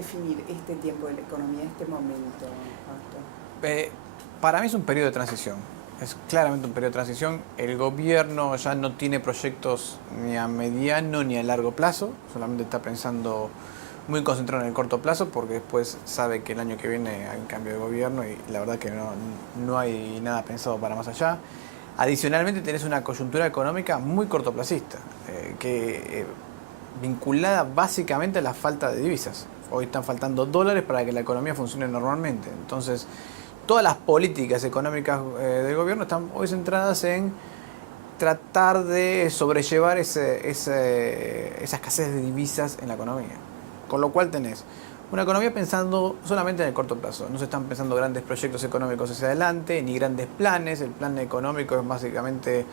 definir este tiempo de la economía, este momento, Fausto? Para mí es un periodo de transición. Es claramente un periodo de transición. El gobierno ya no tiene proyectos ni a mediano ni a largo plazo, solamente está pensando muy concentrado en el corto plazo porque después sabe que el año que viene hay un cambio de gobierno y la verdad que no hay nada pensado para más allá. Adicionalmente tenés una coyuntura económica muy cortoplacista, vinculada básicamente a la falta de divisas. Hoy están faltando dólares para que la economía funcione normalmente. Entonces, todas las políticas económicas del gobierno están hoy centradas en tratar de sobrellevar esa escasez de divisas en la economía. Con lo cual tenés una economía pensando solamente en el corto plazo. No se están pensando grandes proyectos económicos hacia adelante, ni grandes planes. El plan económico es básicamente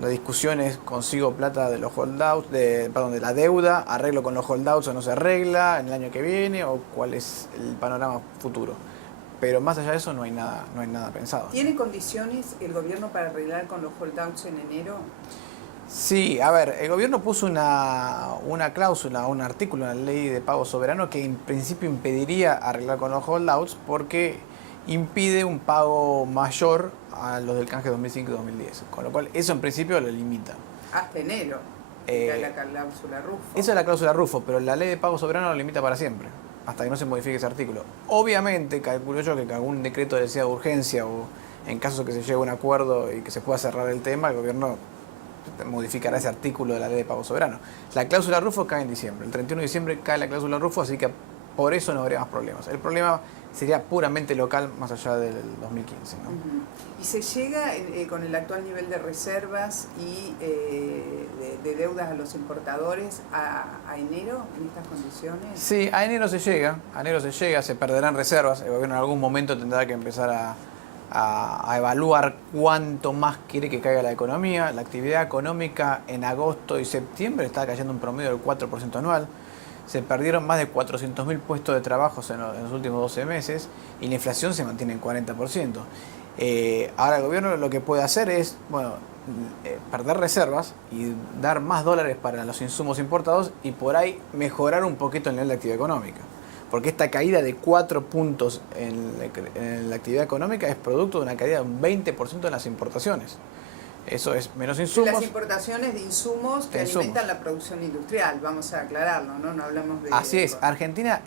la discusión es consigo plata de los holdouts, de la deuda, arreglo con los holdouts o no se arregla en el año que viene, o cuál es el panorama futuro. Pero más allá de eso no hay nada pensado. ¿Tiene condiciones el gobierno para arreglar con los holdouts en enero? Sí, a ver, el gobierno puso una cláusula, un artículo en la ley de pago soberano que en principio impediría arreglar con los holdouts porque impide un pago mayor a los del canje 2005 y 2010. Con lo cual, eso en principio lo limita. Hasta enero. La cláusula Rufo. Esa es la cláusula Rufo, pero la ley de pago soberano lo limita para siempre, hasta que no se modifique ese artículo. Obviamente, calculo yo que algún decreto de necesidad de urgencia o en caso de que se llegue a un acuerdo y que se pueda cerrar el tema, el gobierno modificará ese artículo de la ley de pago soberano. La cláusula Rufo cae en diciembre. El 31 de diciembre cae la cláusula Rufo, así que por eso no habría más problemas. El problema sería puramente local más allá del 2015, ¿no? ¿Y se llega con el actual nivel de reservas y de deudas a los importadores a enero en estas condiciones? Sí, a enero se llega, se perderán reservas. El gobierno en algún momento tendrá que empezar a evaluar cuánto más quiere que caiga la economía. La actividad económica en agosto y septiembre está cayendo un promedio del 4% anual. Se perdieron más de 400.000 puestos de trabajo en los últimos 12 meses y la inflación se mantiene en 40%. Ahora el gobierno lo que puede hacer es, perder reservas y dar más dólares para los insumos importados y por ahí mejorar un poquito el nivel de actividad económica. Porque esta caída de 4 puntos en la actividad económica es producto de una caída de un 20% en las importaciones. Eso es menos insumos. Las importaciones de insumos que alimentan la producción industrial, vamos a aclararlo, ¿no? No hablamos de... Así es, Argentina,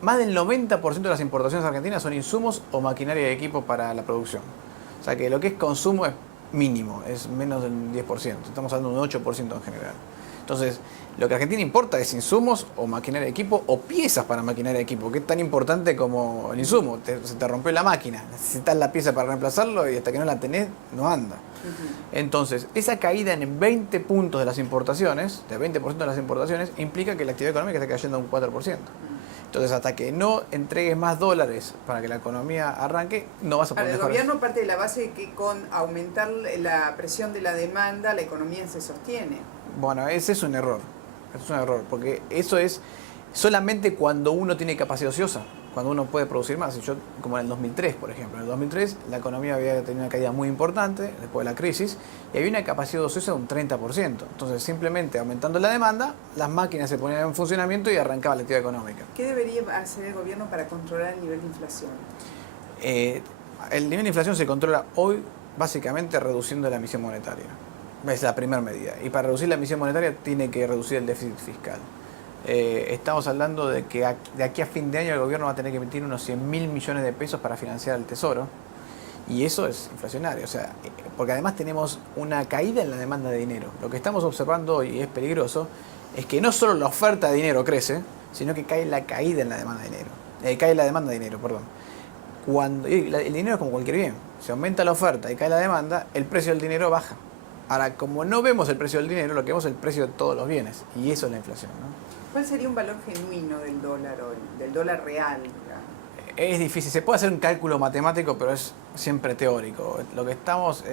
más del 90% de las importaciones argentinas son insumos o maquinaria y equipo para la producción. O sea que lo que es consumo es mínimo, es menos del 10%, estamos hablando de un 8% en general. Entonces, lo que Argentina importa es insumos o maquinaria de equipo o piezas para maquinaria de equipo, que es tan importante como el insumo. Se te rompió la máquina, necesitas la pieza para reemplazarlo y hasta que no la tenés, no anda. Entonces, esa caída en 20 puntos de las importaciones, de 20% de las importaciones, implica que la actividad económica está cayendo un 4%. Entonces, hasta que no entregues más dólares para que la economía arranque, no vas a poder mejorar. El gobierno parte de la base de que con aumentar la presión de la demanda, la economía se sostiene. Bueno, ese es un error. Es un error, porque eso es solamente cuando uno tiene capacidad ociosa, cuando uno puede producir más. Como en el 2003, por ejemplo. En el 2003 la economía había tenido una caída muy importante después de la crisis y había una capacidad ociosa de un 30%. Entonces, simplemente aumentando la demanda, las máquinas se ponían en funcionamiento y arrancaba la actividad económica. ¿Qué debería hacer el gobierno para controlar el nivel de inflación? El nivel de inflación se controla hoy básicamente reduciendo la emisión monetaria. Es la primera medida. Y para reducir la emisión monetaria tiene que reducir el déficit fiscal. Estamos hablando de que de aquí a fin de año el gobierno va a tener que emitir unos 100.000 millones de pesos para financiar el Tesoro. Y eso es inflacionario. O sea, porque además tenemos una caída en la demanda de dinero. Lo que estamos observando hoy, y es peligroso, es que no solo la oferta de dinero crece, sino que cae la caída en la demanda de dinero. Cae la demanda de dinero, perdón. El dinero es como cualquier bien. Si aumenta la oferta y cae la demanda, el precio del dinero baja. Ahora, como no vemos el precio del dinero, lo que vemos es el precio de todos los bienes. Y eso es la inflación, ¿no? ¿Cuál sería un valor genuino del dólar hoy, del dólar real? Es difícil. Se puede hacer un cálculo matemático, pero es siempre teórico. Lo que estamos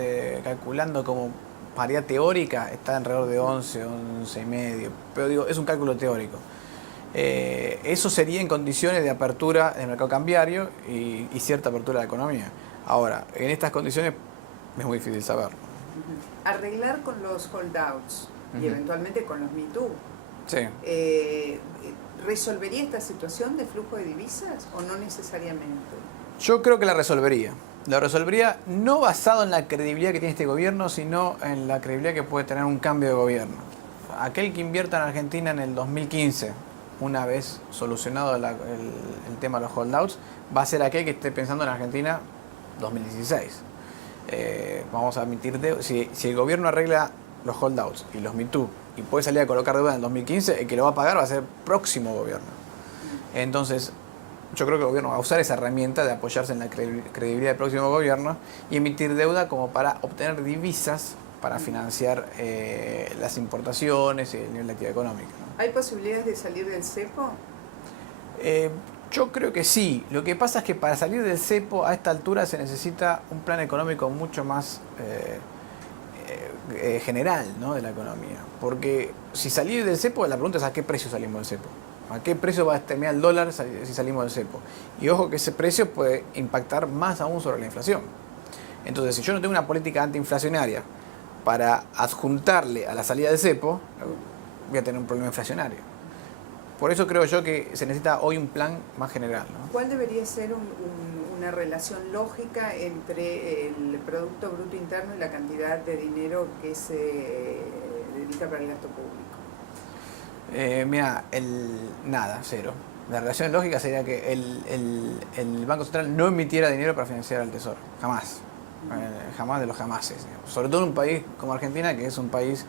calculando como paridad teórica está alrededor de 11, 11,5. Pero digo, es un cálculo teórico. Eso sería en condiciones de apertura del mercado cambiario y cierta apertura de la economía. Ahora, en estas condiciones es muy difícil saberlo. Arreglar con los holdouts y eventualmente con los Me Too. Sí. ¿resolvería esta situación de flujo de divisas o no necesariamente? Yo creo que la resolvería. La resolvería no basado en la credibilidad que tiene este gobierno, sino en la credibilidad que puede tener un cambio de gobierno. Aquel que invierta en Argentina en el 2015, una vez solucionado el tema de los holdouts, va a ser aquel que esté pensando en Argentina 2016. Vamos a emitir deuda. Si el gobierno arregla los holdouts y los Me Too y puede salir a colocar deuda en el 2015, el que lo va a pagar va a ser el próximo gobierno. Entonces, yo creo que el gobierno va a usar esa herramienta de apoyarse en la credibilidad del próximo gobierno y emitir deuda como para obtener divisas para financiar las importaciones y el nivel de actividad económica, ¿no? ¿Hay posibilidades de salir del cepo? Yo creo que sí. Lo que pasa es que para salir del cepo a esta altura se necesita un plan económico mucho más general, ¿no?, de la economía. Porque si salir del cepo, la pregunta es a qué precio salimos del cepo. ¿A qué precio va a terminar el dólar si salimos del cepo? Y ojo que ese precio puede impactar más aún sobre la inflación. Entonces, si yo no tengo una política antiinflacionaria para adjuntarle a la salida del cepo, voy a tener un problema inflacionario. Por eso creo yo que se necesita hoy un plan más general, ¿no? ¿Cuál debería ser una relación lógica entre el Producto Bruto Interno y la cantidad de dinero que se dedica para el gasto público? Mira, nada, cero. La relación lógica sería que el Banco Central no emitiera dinero para financiar al Tesoro. Jamás. Jamás de los jamases. Sobre todo en un país como Argentina, que es un país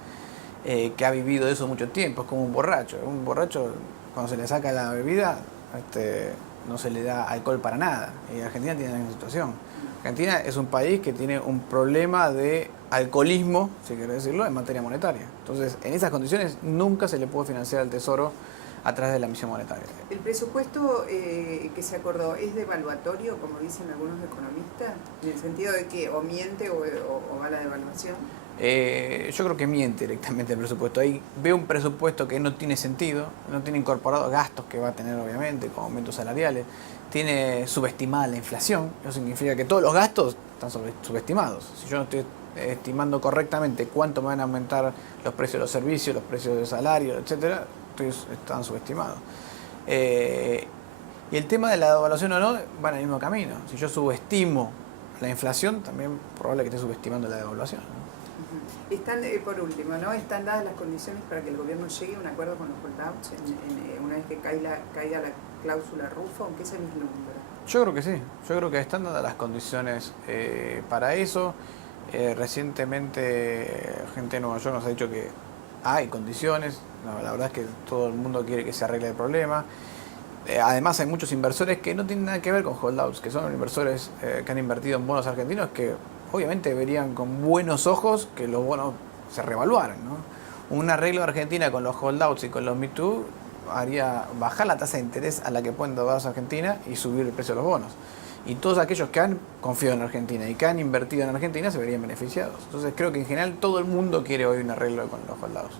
que ha vivido eso mucho tiempo. Es como un borracho. Un borracho, cuando se le saca la bebida, no se le da alcohol para nada. Y Argentina tiene la misma situación. Argentina es un país que tiene un problema de alcoholismo, si querés decirlo, en materia monetaria. Entonces, en esas condiciones nunca se le puede financiar al Tesoro a través de la emisión monetaria. ¿El presupuesto que se acordó es devaluatorio, como dicen algunos economistas? En el sentido de que o miente o va a la devaluación. Yo creo que miente directamente el presupuesto. Ahí veo un presupuesto que no tiene sentido, no tiene incorporados gastos que va a tener obviamente, como aumentos salariales, tiene subestimada la inflación, eso significa que todos los gastos están subestimados. Si yo no estoy estimando correctamente cuánto me van a aumentar los precios de los servicios, los precios de salario, etcétera, están subestimados. Y el tema de la devaluación o no van en el mismo camino. Si yo subestimo la inflación, también probable que esté subestimando la devaluación, ¿no? Están, por último, ¿no? ¿Están dadas las condiciones para que el gobierno llegue a un acuerdo con los holdouts una vez que caiga la cláusula Rufo, aunque se vislumbra? Yo creo que sí, yo creo que están dadas las condiciones para eso. Recientemente gente de Nueva York nos ha dicho que hay condiciones. No, la verdad es que todo el mundo quiere que se arregle el problema. Además hay muchos inversores que no tienen nada que ver con holdouts, que son inversores que han invertido en bonos argentinos que obviamente verían con buenos ojos que los bonos se revaluaran, ¿no? Un arreglo de Argentina con los holdouts y con los Me Too haría bajar la tasa de interés a la que pueden dar Argentina y subir el precio de los bonos. Y todos aquellos que han confiado en Argentina y que han invertido en Argentina se verían beneficiados. Entonces creo que en general todo el mundo quiere hoy un arreglo con los holdouts.